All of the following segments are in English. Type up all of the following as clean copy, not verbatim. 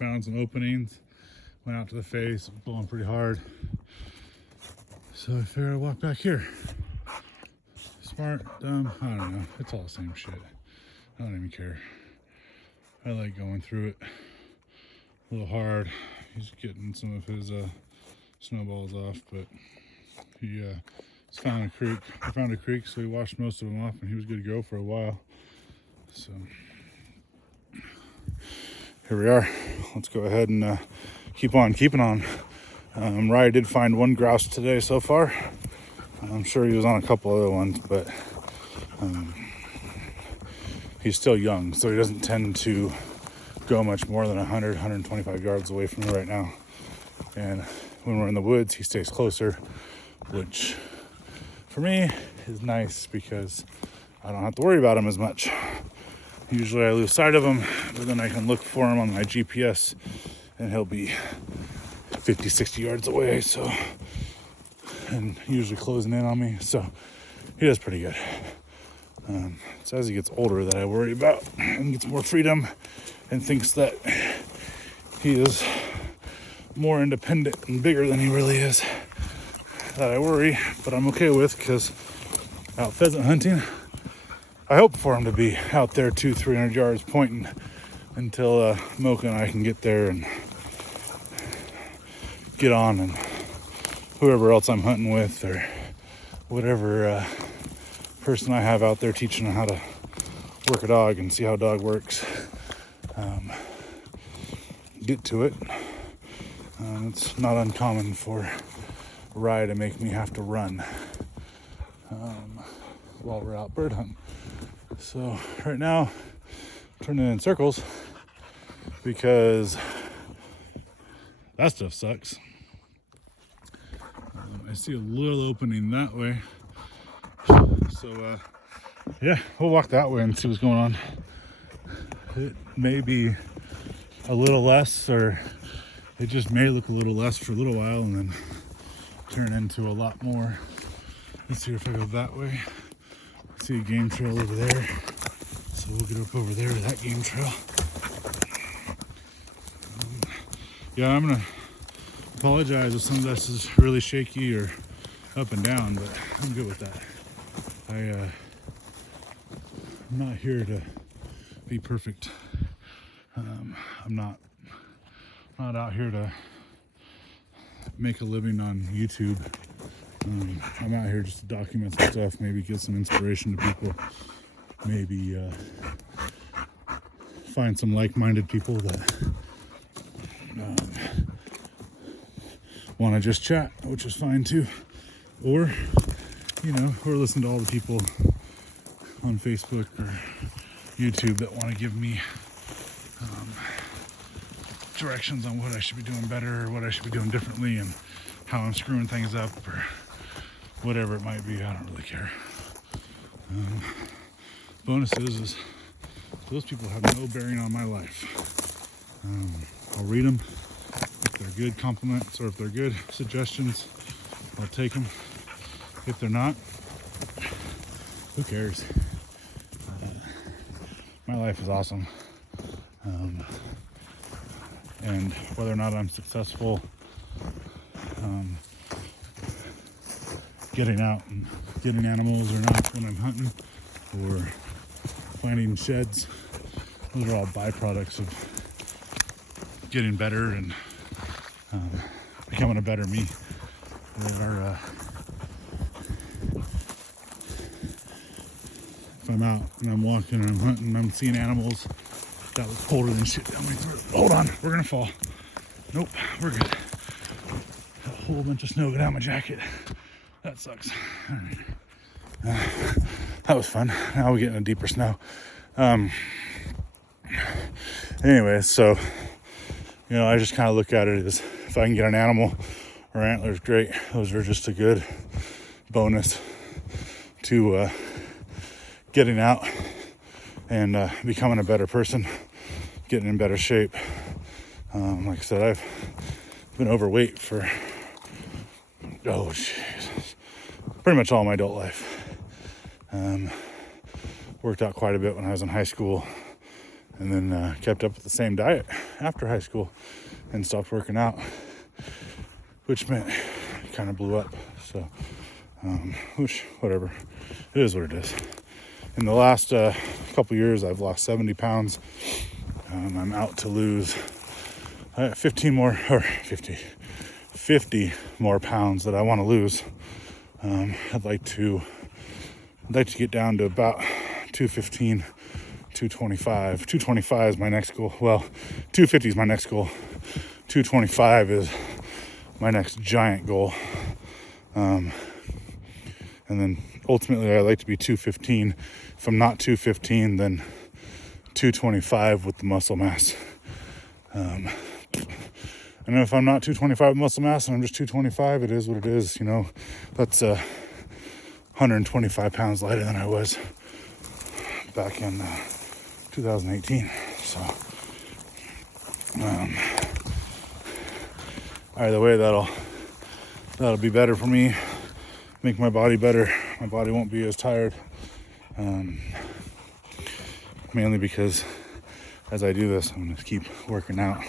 found some openings. Went out to the face, blowing pretty hard. So I figured I'd walk back here. Smart, dumb, I don't know. It's all the same shit. I don't even care. I like going through it a little hard. He's getting some of his snowballs off, but he found a creek. I found a creek, so he washed most of them off, and he was good to go for a while. So here we are. Let's go ahead and keep on keeping on. Rye did find one grouse today so far. I'm sure he was on a couple other ones, but he's still young, so he doesn't tend to go much more than 100, 125 yards away from me right now. And when we're in the woods, he stays closer, which for me is nice because I don't have to worry about him as much. Usually I lose sight of him, but then I can look for him on my GPS and he'll be 50, 60 yards away, so, and usually closing in on me, so he does pretty good. It's as he gets older that I worry about and gets more freedom and thinks that he is more independent and bigger than he really is, that I worry, but I'm okay with, because out pheasant hunting, I hope for him to be out there 200-300 yards pointing until Mocha and I can get there and get on, and whoever else I'm hunting with or whatever person I have out there teaching them how to work a dog and see how a dog works, get to it. It's not uncommon for Rye to make me have to run while we're out bird hunting. So right now, I'm turning in circles because that stuff sucks. I see a little opening that way. So yeah, we'll walk that way and see what's going on. It may be a little less, or it just may look a little less for a little while and then turn into a lot more. Let's see if I go that way. See a game trail over there. So we'll get up over there to that game trail. Yeah, I'm gonna apologize if some of this is really shaky or up and down, but I'm good with that. I'm not here to be perfect. I'm not out here to make a living on YouTube. I'm out here just to document some stuff, maybe give some inspiration to people, maybe find some like-minded people that want to just chat, which is fine too, or or listen to all the people on Facebook or YouTube that want to give me directions on what I should be doing better or what I should be doing differently and how I'm screwing things up or whatever it might be. I don't really care. Bonus is those people have no bearing on my life. I'll read them. If they're good compliments or if they're good suggestions, I'll take them. If they're not, who cares? My life is awesome. And whether or not I'm successful getting out and getting animals or not when I'm hunting or finding sheds, those are all byproducts of getting better and becoming a better me. They are, if I'm out and I'm walking and I'm hunting and I'm seeing animals that look colder than shit down my throat. Hold on, we're gonna fall. Nope, we're good. Got a whole bunch of snow got out my jacket. That sucks. That was fun. Now we're getting a deeper snow. Anyway, so I just kind of look at it as if I can get an animal or antlers, great. Those are just a good bonus to getting out and becoming a better person, getting in better shape. Like I said, I've been overweight for pretty much all my adult life. Worked out quite a bit when I was in high school, and then kept up with the same diet after high school and stopped working out, which meant it kind of blew up. So, which, whatever, it is what it is. In the last couple years, I've lost 70 pounds. I'm out to lose 50 more pounds that I want to lose. I'd like to get down to about 215, 225. 225 is my next goal. Well, 250 is my next goal. 225 is my next giant goal. And then ultimately I'd like to be 215. If I'm not 215, then 225 with the muscle mass. And if I'm not 225 with muscle mass and I'm just 225, it is what it is. You know, that's 125 pounds lighter than I was back in 2018. So, either way, that'll be better for me. Make my body better. My body won't be as tired. Mainly because as I do this, I'm going to keep working out,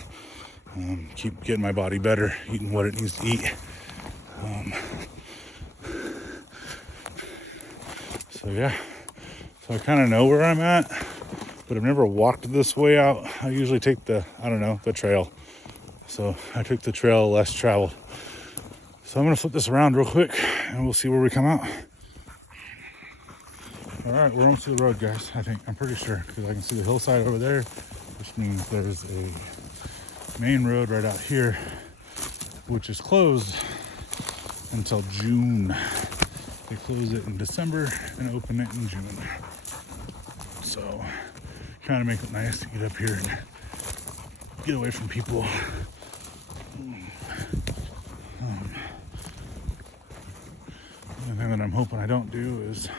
keep getting my body better, eating what it needs to eat. So yeah, so I kind of know where I'm at, but I've never walked this way out. I usually take the trail. So I took the trail less traveled. So I'm going to flip this around real quick and we'll see where we come out. All right, we're almost to the road, guys. I'm pretty sure, because I can see the hillside over there, which means there's a main road right out here, which is closed until June. They close it in December and open it in June. So, kind of make it nice to get up here and get away from people. The thing that I'm hoping I don't do is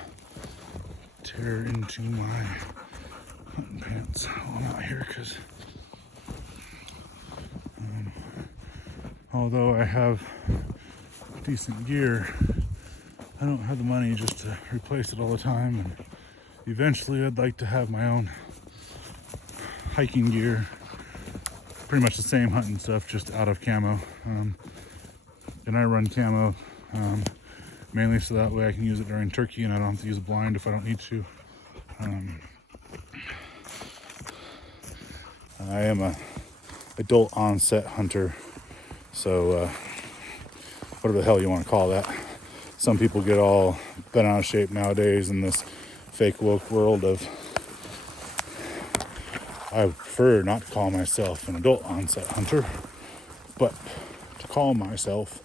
tear into my hunting pants while I'm out here, because although I have decent gear, I don't have the money just to replace it all the time, and eventually I'd like to have my own hiking gear, pretty much the same hunting stuff, just out of camo. And I run camo mainly so that way I can use it during turkey and I don't have to use a blind if I don't need to. I am a adult onset hunter, so whatever the hell you want to call that. Some people get all bent out of shape nowadays in this fake woke world of, I prefer not to call myself an adult onset hunter, but to call myself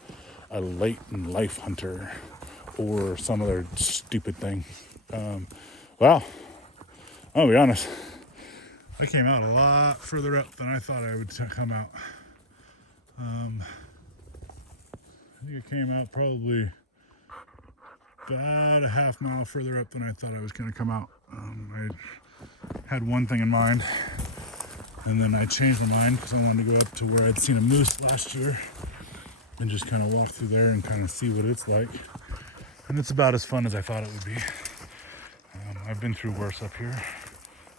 a late in life hunter or some other stupid thing. Well, I'll be honest, I came out a lot further up than I thought I would come out. I think I came out probably about a half mile further up than I thought I was going to come out. I had one thing in mind, and then I changed my mind because I wanted to go up to where I'd seen a moose last year and just kind of walk through there and kind of see what it's like. And it's about as fun as I thought it would be. I've been through worse up here.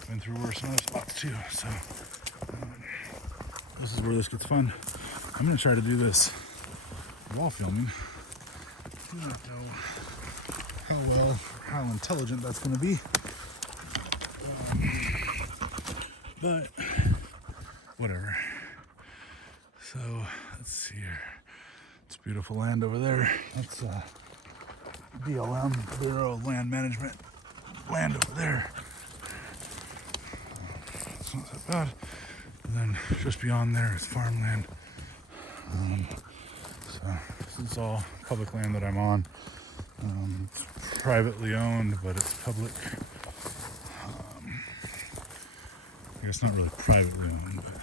Been through worse in other spots too. So this is where this gets fun. I'm going to try to do this while filming. I do not know how intelligent that's going to be. But whatever. So let's see here. It's beautiful land over there. That's BLM, Bureau of Land Management land over there. It's not that bad. And then just beyond there is farmland. So this is all public land that I'm on. It's privately owned, but it's public. I guess not really privately owned, but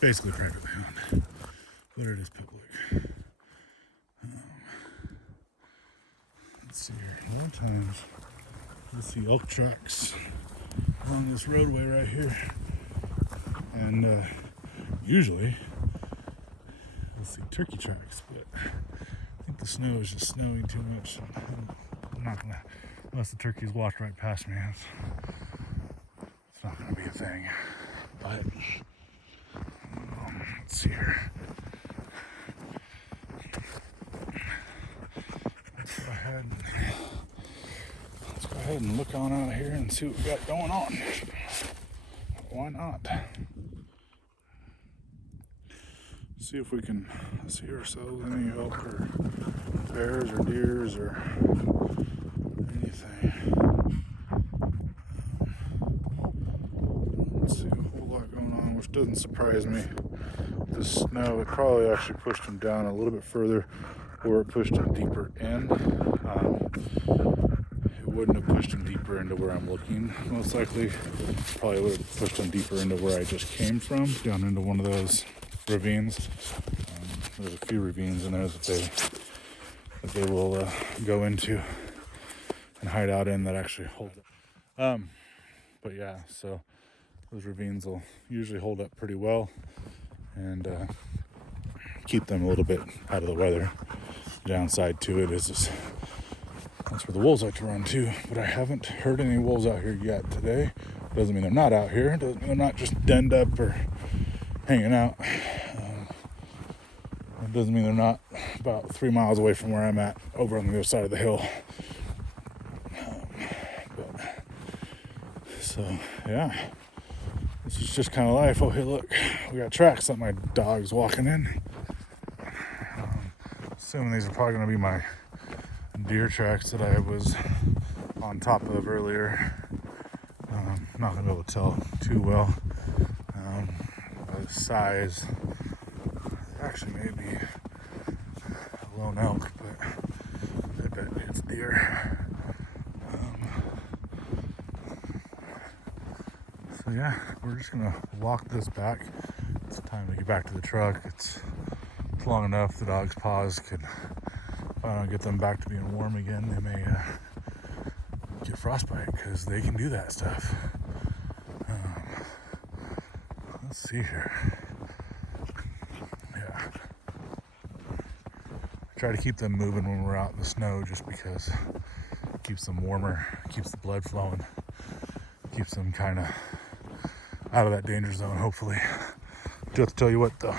basically privately owned. But it is public. Let's see here. A lot of times you'll see elk tracks along this roadway right here. And usually you'll see turkey tracks, but I think the snow is just snowing too much. I'm not gonna, unless the turkeys walked right past me, it's not gonna be a thing. But let's see here. Let's go ahead and look on out here and see what we got going on. Why not? See if we can see ourselves any elk or bears or deers or anything. Let's see, a whole lot going on, which doesn't surprise me. The snow, it probably actually pushed them down a little bit further, or it pushed them deeper in. It wouldn't have pushed them deeper into where I'm looking, most likely. Probably would have pushed them deeper into where I just came from, down into one of those ravines. There's a few ravines in there that they will go into and hide out in that actually hold up. But yeah, so those ravines will usually hold up pretty well and keep them a little bit out of the weather. The downside to it is that's where the wolves like to run too, but I haven't heard any wolves out here yet today. Doesn't mean they're not out here. Doesn't mean they're not just denned up or hanging out. It doesn't mean they're not about 3 miles away from where I'm at, over on the other side of the hill. So yeah, this is just kind of life. Oh, hey, look, we got tracks that my dog's walking in. Assuming these are probably going to be my deer tracks that I was on top of earlier. Not going to be able to tell too well by the size. Actually, maybe a lone elk, but I bet it's deer. So yeah, we're just gonna walk this back. It's time to get back to the truck. It's long enough. The dog's paws could, if I don't get them back to being warm again, they may get frostbite, because they can do that stuff. Let's see here. Yeah, I try to keep them moving when we're out in the snow, just because it keeps them warmer, keeps the blood flowing, keeps them kind of out of that danger zone, hopefully. Just to tell you what, the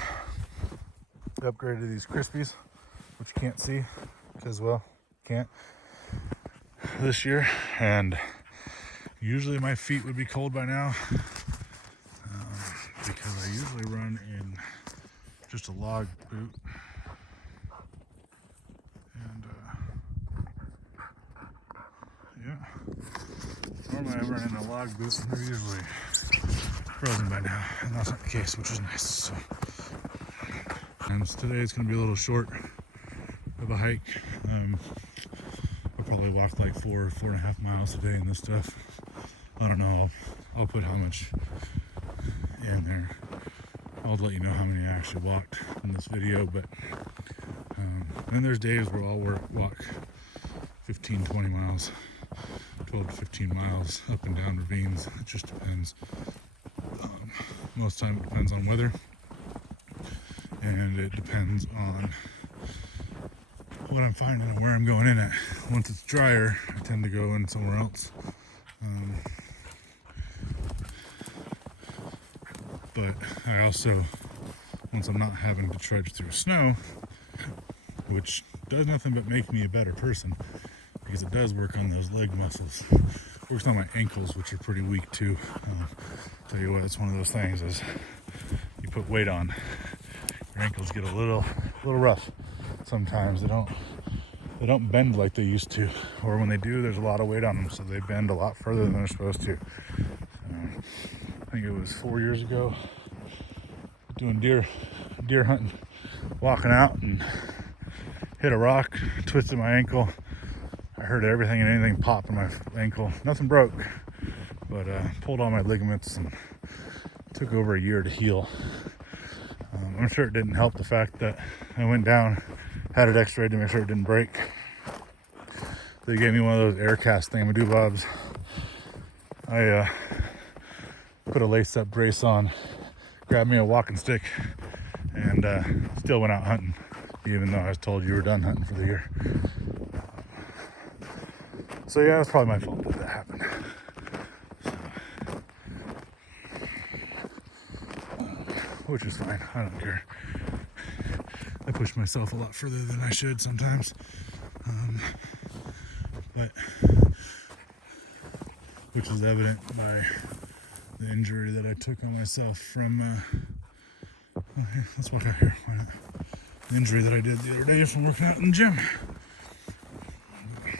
upgraded these Crispies, which you can't see because, well, can't, this year, and usually my feet would be cold by now, because I usually run in just a log boot, and yeah, normally I run in a log boot and they're usually frozen by now, and that's not the case, which is nice. So, and today it's going to be a little short of a hike. I'll probably walk like 4.5 miles today in this stuff. I don't know. I'll put how much in there. I'll let you know how many I actually walked in this video, but then there's days where I'll walk 15-20 miles, 12 to 15 miles up and down ravines. It just depends. Most time it depends on weather, and it depends on what I'm finding and where I'm going in at. Once it's drier, I tend to go in somewhere else. But I also, once I'm not having to trudge through snow, which does nothing but make me a better person, because it does work on those leg muscles. Works on my ankles, which are pretty weak too. Tell you what, it's one of those things, is you put weight on, your ankles get a little rough sometimes. They don't bend like they used to, or when they do, there's a lot of weight on them, so they bend a lot further than they're supposed to. I think it was 4 years ago, doing deer hunting, walking out and hit a rock, twisted my ankle. I heard everything and anything pop in my ankle. Nothing broke, but pulled all my ligaments, and took over a year to heal. I'm sure it didn't help the fact that I went down, had it x-rayed to make sure it didn't break. They gave me one of those air cast thingamadoobobs. I put a lace-up brace on, grabbed me a walking stick, and still went out hunting, even though I was told you were done hunting for the year. So yeah, it's probably my fault that happened. So, which is fine. I don't care. I push myself a lot further than I should sometimes. But which is evident by the injury that I took on myself from let's walk out here. Why not? The injury that I did the other day from working out in the gym.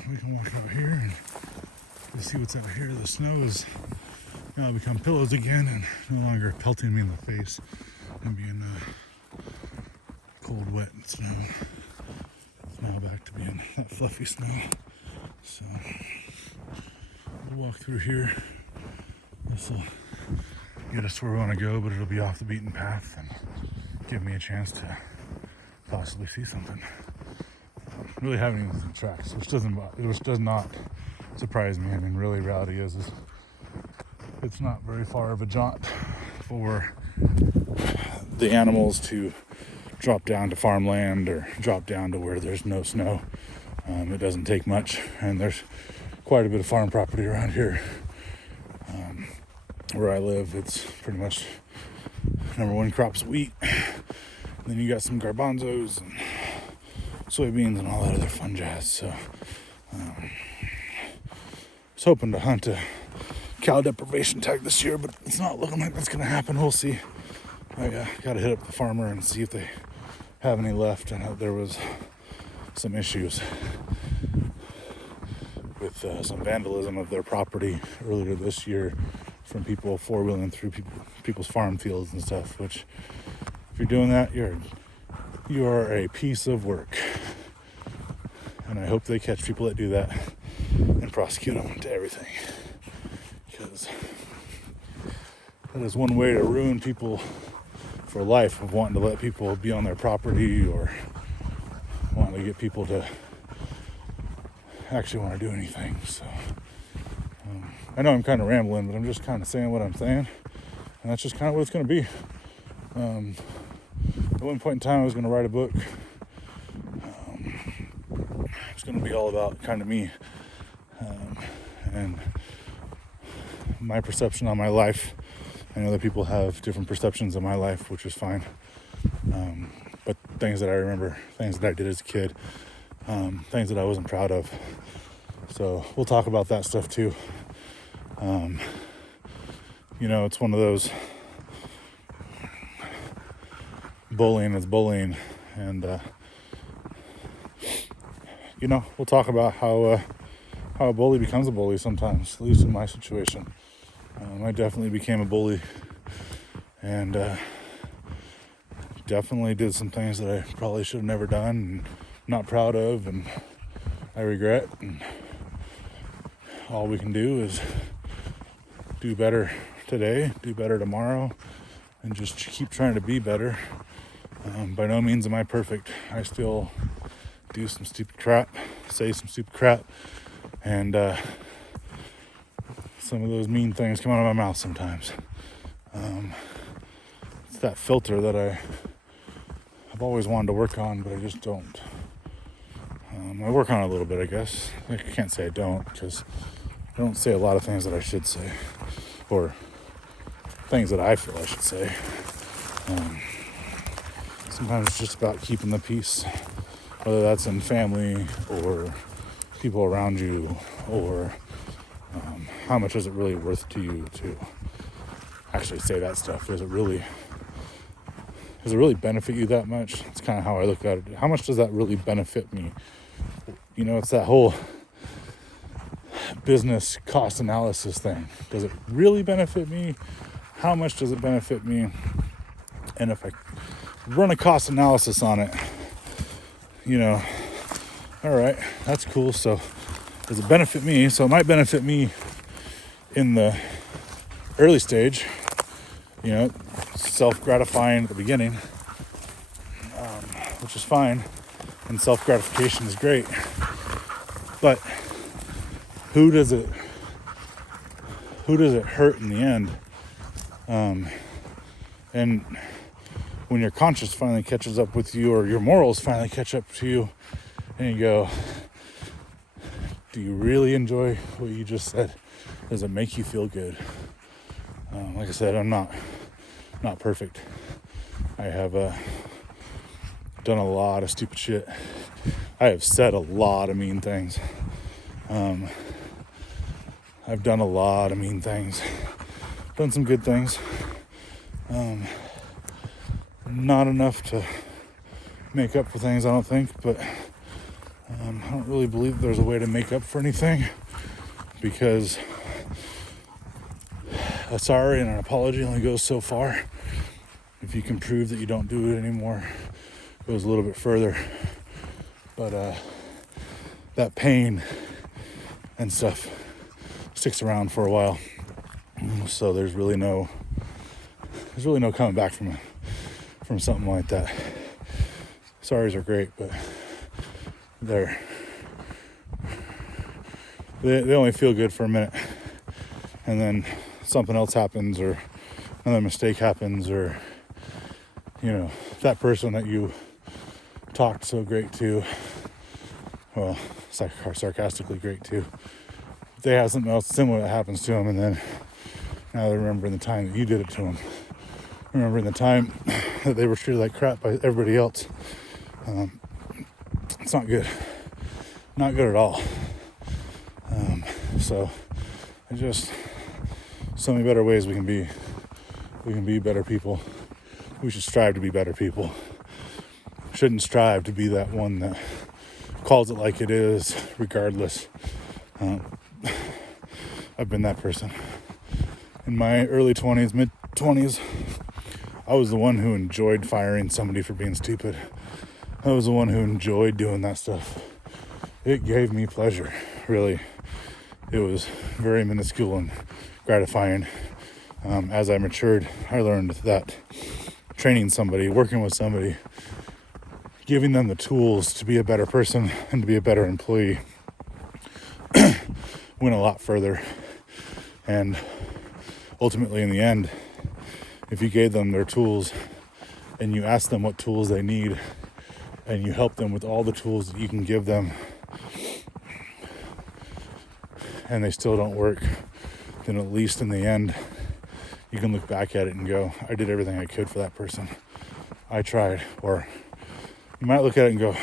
We can walk out here and we'll see what's out here. The snow is now become pillows again and no longer pelting me in the face and being cold, wet snow. It's now back to being that fluffy snow. So we'll walk through here. This will get us where we want to go, but it'll be off the beaten path and give me a chance to possibly see something. Really haven't even seen tracks, which does not surprise me. I mean, really, reality is it's not very far of a jaunt for the animals to drop down to farmland or drop down to where there's no snow. It doesn't take much, and there's quite a bit of farm property around here. Where I live, it's pretty much number one crop's wheat. Then you got some garbanzos and soybeans and all that other fun jazz. So I was hoping to hunt a cow deprivation tag this year, but it's not looking like that's gonna happen. We'll see. I gotta hit up the farmer and see if they have any left. I know there was some issues with some vandalism of their property earlier this year from people four-wheeling through people's farm fields and stuff, which if you're doing that, you are a piece of work. And I hope they catch people that do that and prosecute them to everything, because that is one way to ruin people for life, of wanting to let people be on their property or wanting to get people to actually want to do anything. So I know I'm kind of rambling, but I'm just kind of saying what I'm saying, and that's just kind of what it's going to be. At one point in time, I was going to write a book. It's going to be all about kind of me and my perception on my life. I know that people have different perceptions of my life, which is fine. But things that I remember, things that I did as a kid, things that I wasn't proud of. So we'll talk about that stuff too. It's one of those, bullying is bullying, and we'll talk about how a bully becomes a bully sometimes, at least in my situation. I definitely became a bully, and definitely did some things that I probably should have never done, and not proud of, and I regret. And all we can do is do better today, do better tomorrow, and just keep trying to be better. By no means am I perfect. I still do some stupid crap, say some stupid crap, and some of those mean things come out of my mouth sometimes. It's that filter that I've always wanted to work on, but I just don't. I work on it a little bit, I guess. I can't say I don't, because I don't say a lot of things that I should say, or things that I feel I should say. Sometimes it's just about keeping the peace, whether that's in family or people around you, or how much is it really worth to you to actually say that stuff? Does it really benefit you that much? It's kind of how I look at it. How much does that really benefit me? It's that whole business cost analysis thing. Does it really benefit me? How much does it benefit me? And if I run a cost analysis on it, all right, that's cool. So does it benefit me? So it might benefit me in the early stage, self-gratifying at the beginning, which is fine, and self-gratification is great. But who does it hurt in the end? And when your conscience finally catches up with you, or your morals finally catch up to you, and you go, do you really enjoy what you just said? Does it make you feel good? Like I said, I'm not perfect. I have done a lot of stupid shit. I have said a lot of mean things. I've done a lot of mean things. Done some good things. Not enough to make up for things, I don't think, but I don't really believe there's a way to make up for anything, because a sorry and an apology only goes so far. If you can prove that you don't do it anymore, it goes a little bit further. But that pain and stuff sticks around for a while. So there's really no coming back from something like that. Sorries are great, but they only feel good for a minute, and then something else happens, or another mistake happens, or that person that you talked so great to, well, sarcastically great to, they have something else similar that happens to them, and then now they're remembering the time that you did it to them, remembering the time that they were treated like crap by everybody else. It's not good at all. So so many better ways we can be better people. We should strive to be better people. Shouldn't strive to be that one that calls it like it is, regardless. I've been that person. In my early 20s, mid 20s, I was the one who enjoyed firing somebody for being stupid. I was the one who enjoyed doing that stuff. It gave me pleasure, really. It was very minuscule and gratifying. As I matured, I learned that training somebody, working with somebody, giving them the tools to be a better person and to be a better employee went a lot further. And ultimately, in the end, if you gave them their tools and you asked them what tools they need, and you help them with all the tools that you can give them, and they still don't work, then at least in the end, you can look back at it and go, I did everything I could for that person. I tried. Or you might look at it and go,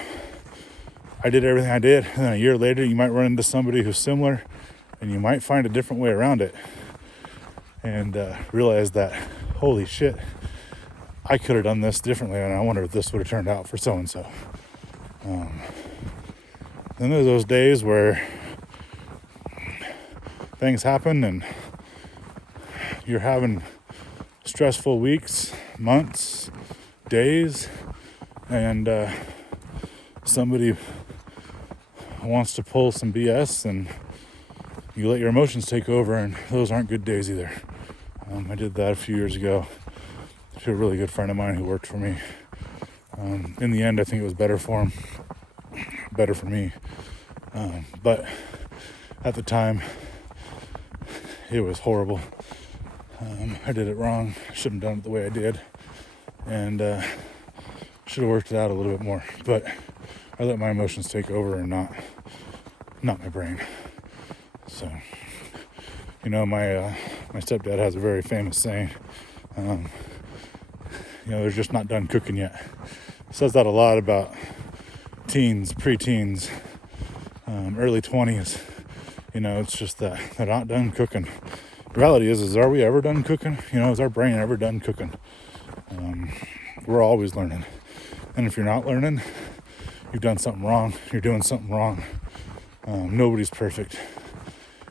I did everything I did. And then a year later, you might run into somebody who's similar, and you might find a different way around it, and realize that, holy shit, I could have done this differently, and I wonder if this would have turned out for so-and-so. Then there's those days where things happen and you're having stressful weeks, months, days, and somebody wants to pull some BS, and you let your emotions take over, and those aren't good days either. I did that a few years ago to a really good friend of mine who worked for me. In the end, I think it was better for him, better for me. But at the time, it was horrible. I did it wrong. I shouldn't have done it the way I did, and should have worked it out a little bit more. But I let my emotions take over and not my brain. So, my stepdad has a very famous saying. They're just not done cooking yet. Says that a lot about teens, preteens, early 20s. It's just that they're not done cooking. The reality is are we ever done cooking? Is our brain ever done cooking? We're always learning. And if you're not learning, you've done something wrong. You're doing something wrong. Nobody's perfect.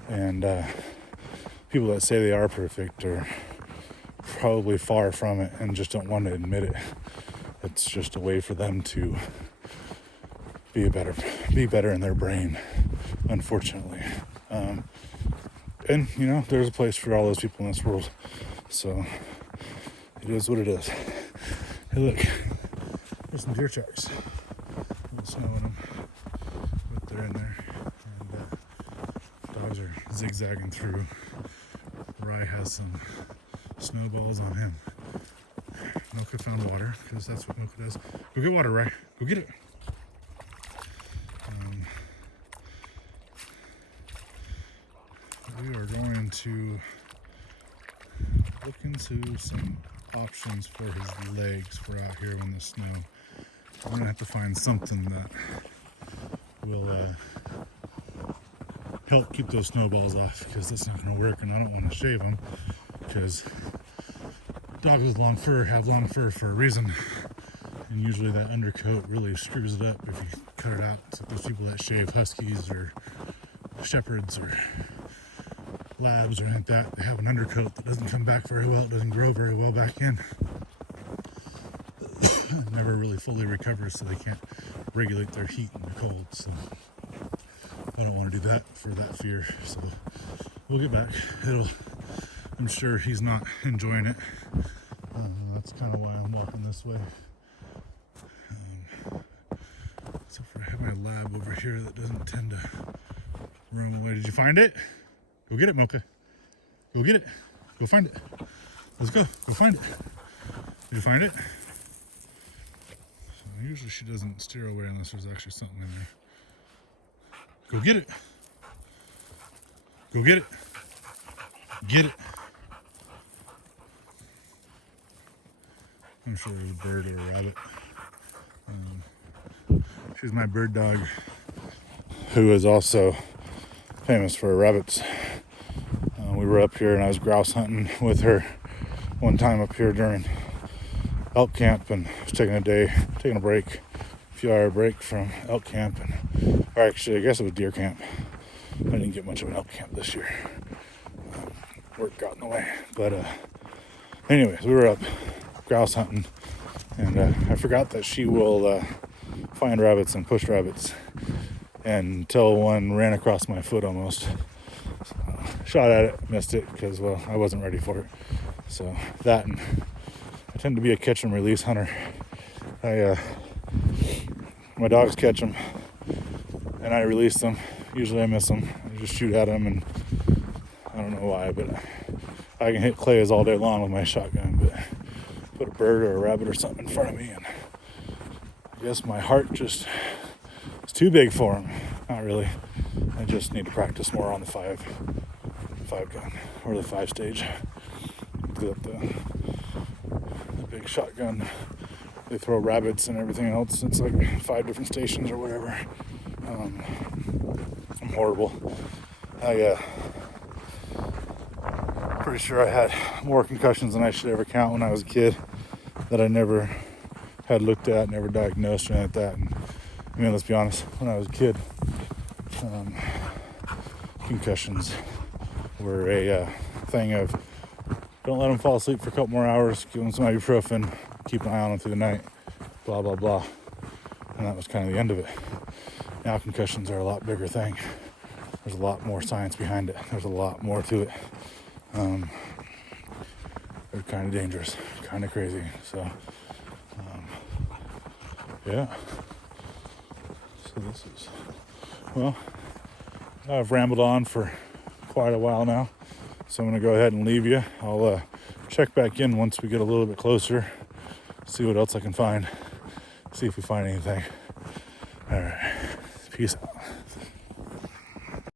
And people that say they are perfect are probably far from it and just don't want to admit it. It's just a way for them to be better in their brain, unfortunately. And there's a place for all those people in this world. So it is what it is. Hey, look, there's some deer tracks. A little snow in them, but they're in there. And dogs are zigzagging through. Rye has some snowballs on him. Mocha found water, because that's what Mocha does. Go get water, Rye. Go get it. We are going to look into some options for his legs for out here in the snow. I'm gonna have to find something that will help keep those snowballs off, because that's not gonna work, and I don't want to shave them because dogs with long fur have long fur for a reason, and usually that undercoat really screws it up if you cut it out. So those people that shave huskies or shepherds or labs or anything like that, they have an undercoat that doesn't come back very well, it doesn't grow very well back in. It never really fully recovers, so they can't regulate their heat and their cold. So I don't want to do that for that fear. So we'll get back. I'm sure he's not enjoying it. That's kind of why I'm walking this way. Except for I have my lab over here that doesn't tend to roam away. Did you find it? Go get it, Mocha. Go get it. Go find it. Let's go. Go find it. Did you find it? So usually she doesn't steer away unless there's actually something in there. Go get it. Go get it. Get it. I'm sure there's a bird or a rabbit. She's my bird dog, who is also famous for her rabbits. We were up here and I was grouse hunting with her one time up here during elk camp, and I was taking a break, a few hour break from elk camp, or actually I guess it was deer camp. I didn't get much of an elk camp this year. Work got in the way. But anyways, we were up grouse hunting, and I forgot that she will find rabbits and push rabbits, until one ran across my foot almost. So, shot at it, missed it because, well, I wasn't ready for it. So that, and I tend to be a catch and release hunter. My dogs catch them and I release them. Usually I miss them. I just shoot at them, and I don't know why, but I can hit clays all day long with my shotgun, but put a bird or a rabbit or something in front of me, and I guess my heart just is too big for them. Not really. I just need to practice more on the five gun or the 5-stage. The big shotgun, they throw rabbits and everything else. It's like 5 different stations or whatever. I'm horrible. Pretty sure I had more concussions than I should ever count when I was a kid, that I never had looked at, never diagnosed or anything like that. And, I mean, let's be honest, when I was a kid, concussions were a thing of, don't let them fall asleep for a couple more hours, give them some ibuprofen, keep an eye on them through the night, blah, blah, blah. And that was kind of the end of it. Now concussions are a lot bigger thing. There's a lot more science behind it. There's a lot more to it. They're kind of dangerous, kind of crazy. So, yeah. So this is, well, I've rambled on for quite a while now. So I'm going to go ahead and leave you. I'll check back in once we get a little bit closer, see what else I can find, see if we find anything. All right, peace out.